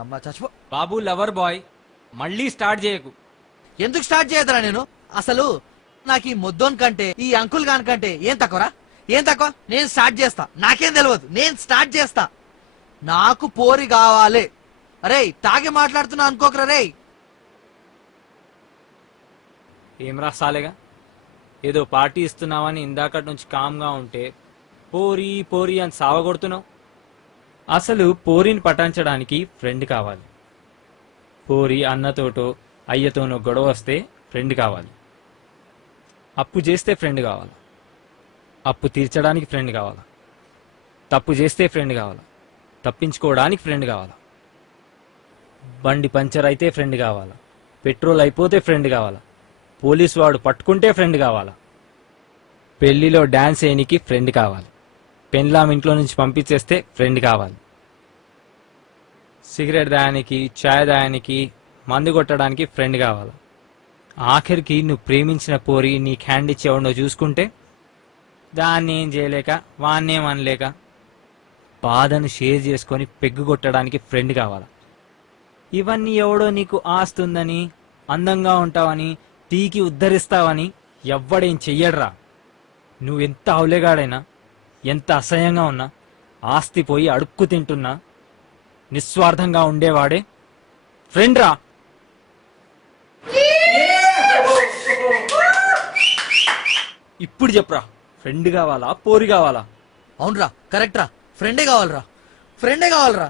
అమ్మ చచ్చిపో. బాబు lover boy మళ్ళీ స్టార్ట్ చేయకు. ఎందుకు స్టార్ట్ చేయదురా నేను? అసలు నాకు ఈ మొద్దోన్ కంటే ఈ అంకుల్ గాని కంటే ఏం తక్కువరా? ఏం తక్కువ? నేను స్టార్ట్ చేస్తా. నాకేం తెలియదు, నేను స్టార్ట్ చేస్తా. నాకు పోరి కావాలి. అరే తాగి మాట్లాడుతున్నా అనుకోకరా రే. ఏం రాసాలేగా, ఏదో పార్టీ ఇస్తున్నావని ఇందాకటి నుంచి కామ్గా ఉంటే పోరి పోరి అని సావగొడుతున్నావు. అసలు పోరిని పటాయించడానికి ఫ్రెండ్ కావాలి. పోరి అన్నతోటో అయ్యతోనో గొడవ వస్తే ఫ్రెండ్ కావాలి. అప్పు చేస్తే ఫ్రెండ్ కావాలి. అప్పు తీర్చడానికి ఫ్రెండ్ కావాలి. తప్పు చేస్తే ఫ్రెండ్ కావాలి. తప్పించుకోవడానికి ఫ్రెండ్ కావాలి. బండి పంచర్ అయితే ఫ్రెండ్ కావాలా. పెట్రోల్ అయిపోతే ఫ్రెండ్ కావాలా. పోలీసు వాడు పట్టుకుంటే ఫ్రెండ్ కావాలా. పెళ్లిలో డాన్స్ వేయనికి ఫ్రెండ్ కావాలి. పెన్లాం ఇంట్లో నుంచి పంపించేస్తే ఫ్రెండ్ కావాలి. సిగరెట్ దాయానికి, ఛాయ్ దాయానికి, మందు కొట్టడానికి ఫ్రెండ్ కావాలి. ఆఖరికి నువ్వు ప్రేమించిన పోరి నీకు హ్యాండ్ ఇచ్చేవాడో చూసుకుంటే దాన్ని ఏం చేయలేక వాన్నేం అనలేక బాధను షేర్ చేసుకొని పెగ్గు కొట్టడానికి ఫ్రెండ్ కావాలి. ఇవన్నీ ఎవడో నీకు ఆస్తుందని, అందంగా ఉంటావని, టీకి ఉద్ధరిస్తావని ఎవ్వడేం చెయ్యడ్రా. నువ్వెంత అవులేగాడైనా, ఎంత అసహ్యంగా ఉన్నా, ఆస్తి పోయి అడుక్కు తింటున్నా నిస్వార్థంగా ఉండేవాడే ఫ్రెండ్ రా. ఇప్పుడు చెప్పరా, ఫ్రెండ్ కావాలా పోరి కావాలా? అవునరా, కరెక్ట్ రా. ఫ్రెండే కావాలరా, ఫ్రెండే కావాలరా.